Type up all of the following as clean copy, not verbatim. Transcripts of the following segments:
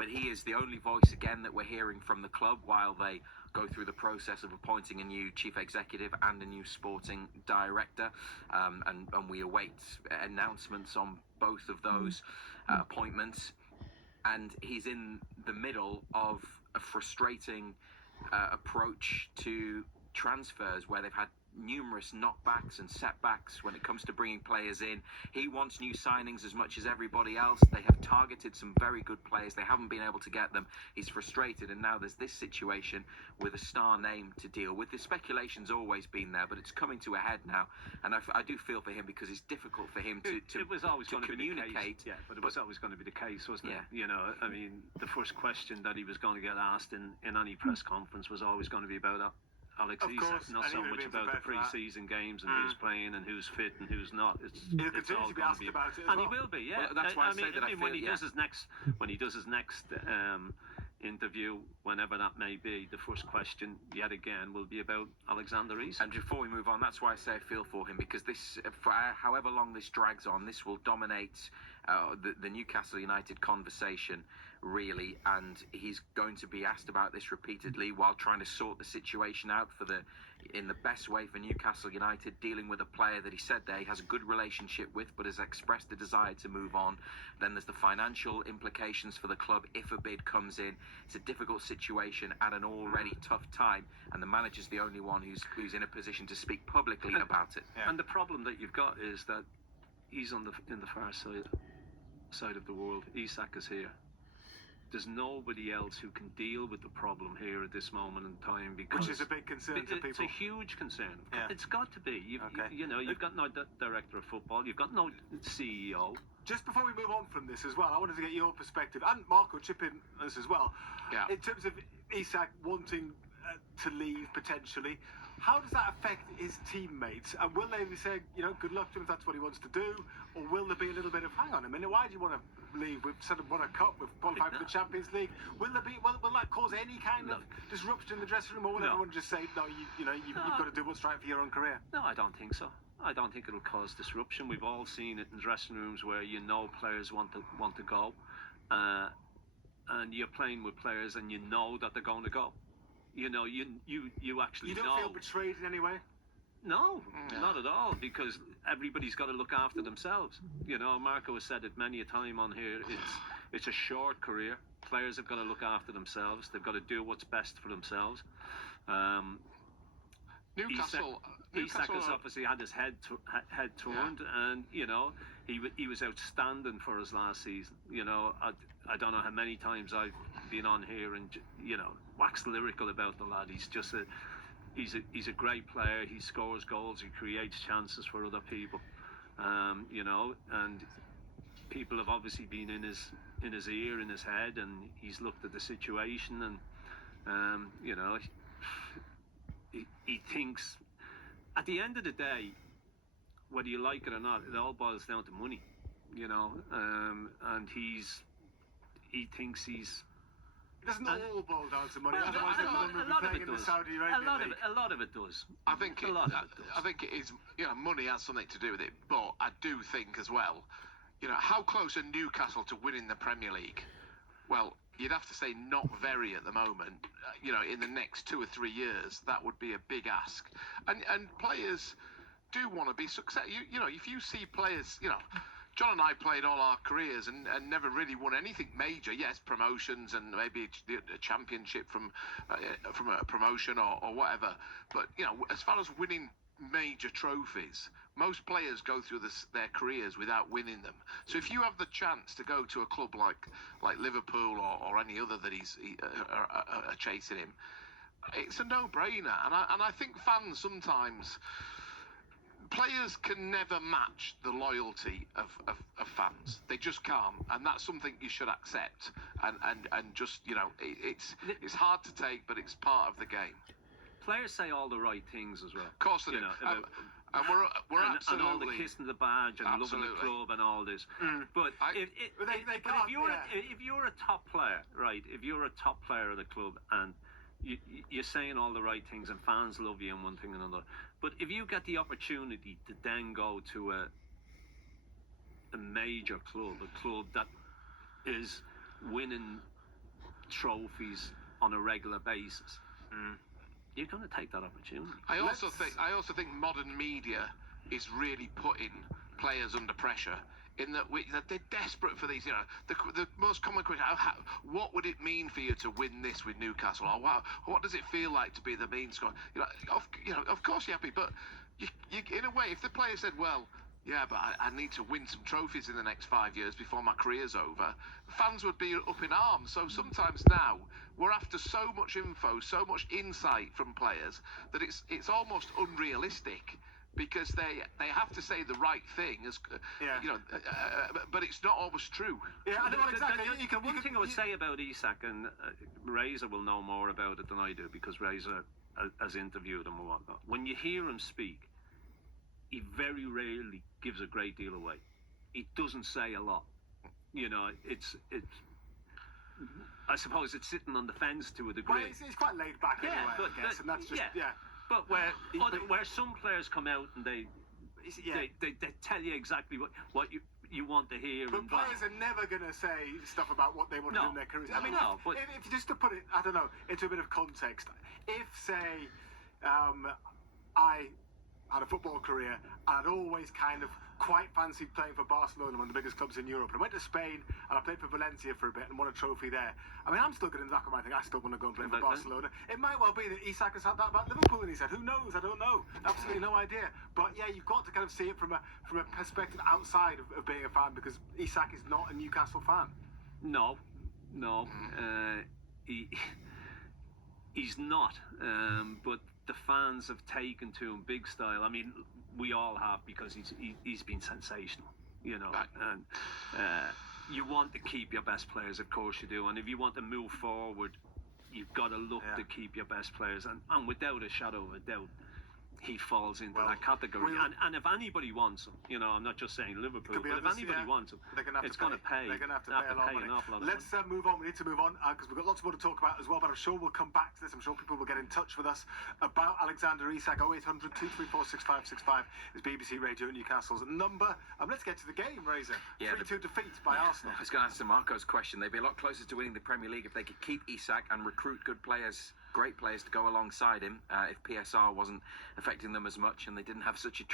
but he is the only voice again that we're hearing from the club while they go through the process of appointing a new chief executive and a new sporting director, and we await announcements on both of those appointments. And he's in the middle of a frustrating approach to transfers where they've had numerous knockbacks and setbacks when it comes to bringing players in. He wants new signings as much as everybody else. They have targeted some very good players. They haven't been able to get them. He's frustrated, and now there's this situation with a star name to deal with. The speculation's always been there, but it's coming to a head now, and I do feel for him because it's difficult for him to it was always going to communicate. Be the case. Yeah, but it was always going to be the case, wasn't it? You know, I mean, the first question that he was going to get asked in any press conference was always going to be about Alex Isak, not so much about the pre-season games and who's playing and who's fit and who's not. He'll continue to be asked about it, and he will be. Yeah, well, that's why I say that. When he does his next interview, whenever that may be, the first question yet again will be about Alexander Isak. And before we move on, that's why I say I feel for him, because this, for however long this drags on, this will dominate the Newcastle United conversation, really, and he's going to be asked about this repeatedly while trying to sort the situation out in the best way for Newcastle United, dealing with a player that he said there he has a good relationship with but has expressed the desire to move on. Then there's the financial implications for the club if a bid comes in. It's a difficult situation at an already tough time, and the manager's the only one who's in a position to speak publicly about it. And the problem that you've got is that he's in the far side of the world. Isak is here. There's nobody else who can deal with the problem here at this moment in time, because which is a big concern to people. It's a huge concern. Yeah. It's got to be. You've got no director of football. You've got no CEO. Just before we move on from this as well, I wanted to get your perspective, and Marco, chip in this as well. Yeah. In terms of Isak wanting to leave potentially, how does that affect his teammates? And will they be saying, good luck to him if that's what he wants to do? Or will there be a little bit of, hang on a minute, why do you want to leave? We've sort of won a cup, we've qualified for the Champions League. Will that cause any kind of disruption in the dressing room? Or will everyone just say, no, you've got to do what's right for your own career? No, I don't think so. I don't think it'll cause disruption. We've all seen it in dressing rooms where players want to go, and you're playing with players and you know that they're going to go. You actually know. You don't feel betrayed in any way? No, not at all, because everybody's got to look after themselves. Marco has said it many a time on here. It's a short career. Players have got to look after themselves. They've got to do what's best for themselves. Newcastle has obviously had his head turned, and he was outstanding for us last season. I don't know how many times I've been on here and waxed lyrical about the lad. He's a great player. He scores goals. He creates chances for other people. And people have obviously been in his ear, in his head, and he's looked at the situation, and he thinks, at the end of the day, whether you like it or not, it all boils down to money, and he thinks he's. It doesn't all boil down to money. Well, Otherwise, a lot of it does. A lot of it does. I think it is. Money has something to do with it, but I do think as well. How close are Newcastle to winning the Premier League? Well, you'd have to say not very at the moment. In the next 2 or 3 years, that would be a big ask. And players do want to be successful. If you see players, John and I played all our careers and never really won anything major. Yes, promotions and maybe a championship from a promotion or whatever. But as far as winning major trophies, most players go through their careers without winning them. So if you have the chance to go to a club like Liverpool or any other that are chasing him, it's a no-brainer. And I think fans sometimes. Players can never match the loyalty of fans. They just can't, and that's something you should accept. And just it's hard to take, but it's part of the game. Players say all the right things as well. Of course they do. And we're absolutely and all the kissing the badge and loving the club and all this. But if you're a top player, right? If you're a top player of the club and you're saying all the right things and fans love you and one thing and another, but if you get the opportunity to then go to a major club, a club that is winning trophies on a regular basis, you're going to take that opportunity. I also think modern media is really putting players under pressure. In that they're desperate for these, the most common question: what would it mean for you to win this with Newcastle? Or what does it feel like to be the main scorer? Of course you're happy, but you, in a way, if the player said, "Well, yeah, but I need to win some trophies in the next 5 years before my career's over," fans would be up in arms. So sometimes now we're after so much info, so much insight from players that it's almost unrealistic. Because they have to say the right thing, but it's not always true. Yeah, I know exactly. The one thing I would say about Isak, and Razor will know more about it than I do because Razor has interviewed him and whatnot. When you hear him speak, he very rarely gives a great deal away. He doesn't say a lot. It's. I suppose it's sitting on the fence to a degree. Well, it's quite laid back anyway, I guess, and that's just But where some players come out and they tell you exactly what you want to hear. But players are never going to say stuff about what they want to do in their careers. I mean, if just to put it, I don't know, into a bit of context, if say I had a football career and I'd always kind of quite fancied playing for Barcelona, one of the biggest clubs in Europe, and I went to Spain and I played for Valencia for a bit and won a trophy there. I mean, I'm still getting in the back of my thing. I still want to go and play for Barcelona. It might well be that Isak has had that about Liverpool in his head. Who knows? I don't know. Absolutely no idea. But yeah, you've got to kind of see it from a perspective outside of being a fan, because Isak is not a Newcastle fan. No. He's not. But the fans have taken to him big style. I mean, we all have, because he's been sensational, and you want to keep your best players, of course you do, and if you want to move forward, you've got to look to keep your best players, and without a shadow of a doubt, he falls into that category. And if anybody wants him, I'm not just saying Liverpool, but if anybody wants him, it's going to pay. They're going to have to pay a lot of money. Let's move on. We need to move on because we've got lots more to talk about as well, but I'm sure we'll come back to this. I'm sure people will get in touch with us about Alexander Isak. 0800 234 6565 is BBC Radio Newcastle's number. Let's get to the game, Razor. 3-2 defeat by Arsenal. I was going to answer Marco's question. They'd be a lot closer to winning the Premier League if they could keep Isak and recruit good players, great players to go alongside him, if PSR wasn't affecting them as much and they didn't have such a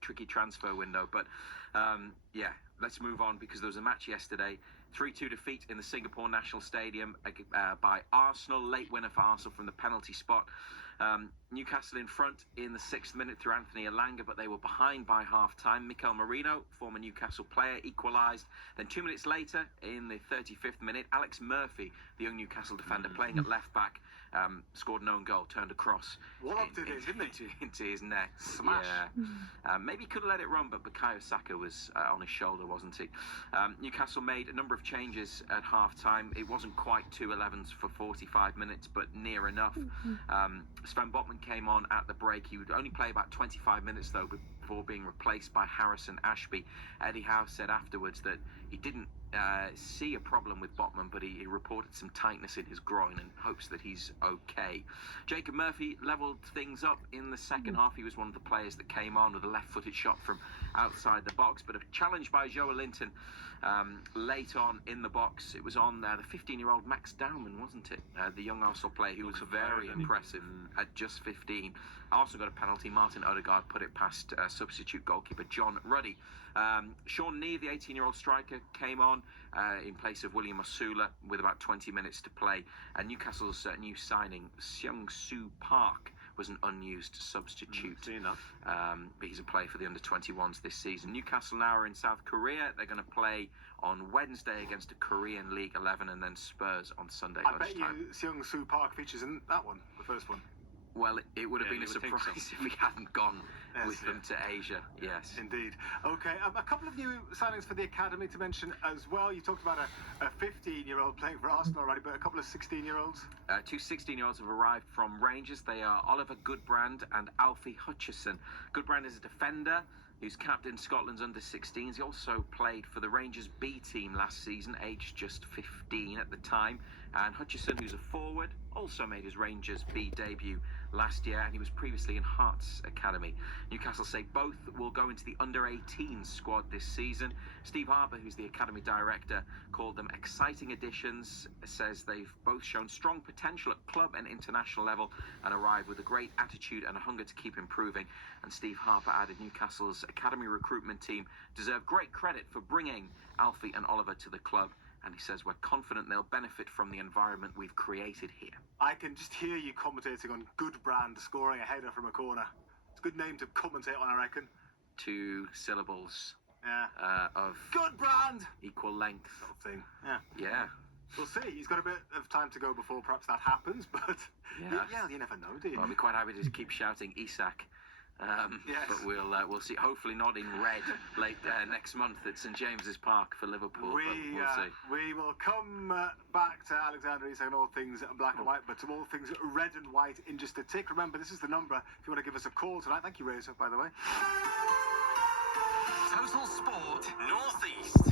tricky transfer window. But let's move on, because there was a match yesterday, 3-2 defeat in the Singapore National Stadium by Arsenal. Late winner for Arsenal from the penalty spot. Newcastle in front in the 6th minute through Anthony Elanga, but they were behind by half-time. Mikel Merino, former Newcastle player, equalised. Then 2 minutes later, in the 35th minute, Alex Murphy, the young Newcastle defender, playing at left-back, scored an own goal, turned across into his net. Smash. Yeah. Maybe he could have let it run, but Bukayo Saka was on his shoulder, wasn't he? Newcastle made a number of changes at half-time. It wasn't quite 2 11s for 45 minutes, but near enough. Sven Botman came on at the break. He would only play about 25 minutes, though, before being replaced by Harrison Ashby. Eddie Howe said afterwards that he didn't see a problem with Botman, but he reported some tightness in his groin and hopes that he's okay. Jacob Murphy levelled things up in the second half. He was one of the players that came on with a left-footed shot from outside the box, but a challenge by Joe Linton late on in the box. It was on the 15-year-old Max Dowman, wasn't it? The young Arsenal player who was very impressive at just 15. Arsenal got a penalty. Martin Odegaard put it past substitute goalkeeper John Ruddy. Sean Nee, the 18-year-old striker, came on in place of William Osula with about 20 minutes to play. And Newcastle's new signing, Seung-Soo Park, was an unused substitute. But he's a player for the under-21s this season. Newcastle now are in South Korea. They're going to play on Wednesday against a Korean League 11, and then Spurs on Sunday lunchtime. I bet you Seung-Soo Park features in that one, the first one. Well, it would have been a surprise if we hadn't gone with them to Asia. Yes. Indeed. Okay, a couple of new signings for the academy to mention as well. You talked about a 15-year-old playing for Arsenal already, but a couple of 16-year-olds. 2 16-year-olds have arrived from Rangers. They are Oliver Goodbrand and Alfie Hutchison. Goodbrand is a defender who's captained Scotland's under-16s. He also played for the Rangers B team last season, aged just 15 at the time. And Hutchison, who's a forward, also made his Rangers B debut last year, and he was previously in Hearts Academy. Newcastle say both will go into the under-18 squad this season. Steve Harper, who's the academy director, called them exciting additions, says they've both shown strong potential at club and international level and arrived with a great attitude and a hunger to keep improving. And Steve Harper added Newcastle's academy recruitment team deserve great credit for bringing Alfie and Oliver to the club. And he says we're confident they'll benefit from the environment we've created here. I can just hear you commentating on Goodbrand scoring a header from a corner. It's a good name to commentate on, I reckon. 2 syllables Yeah. of Goodbrand! equal length. Sort of thing. Yeah. Yeah. We'll see. He's got a bit of time to go before perhaps that happens, but Yeah. you never know, do you? Well, I'll be quite happy to keep shouting Isak. Yes. But we'll see. Hopefully not in red late next month at St James's Park for Liverpool. But we'll see. We will come back to Alexander Isak and all things black and white, but to all things red and white in just a tick. Remember, this is the number if you want to give us a call tonight. Thank you, Razor, by the way. Total Sport North East.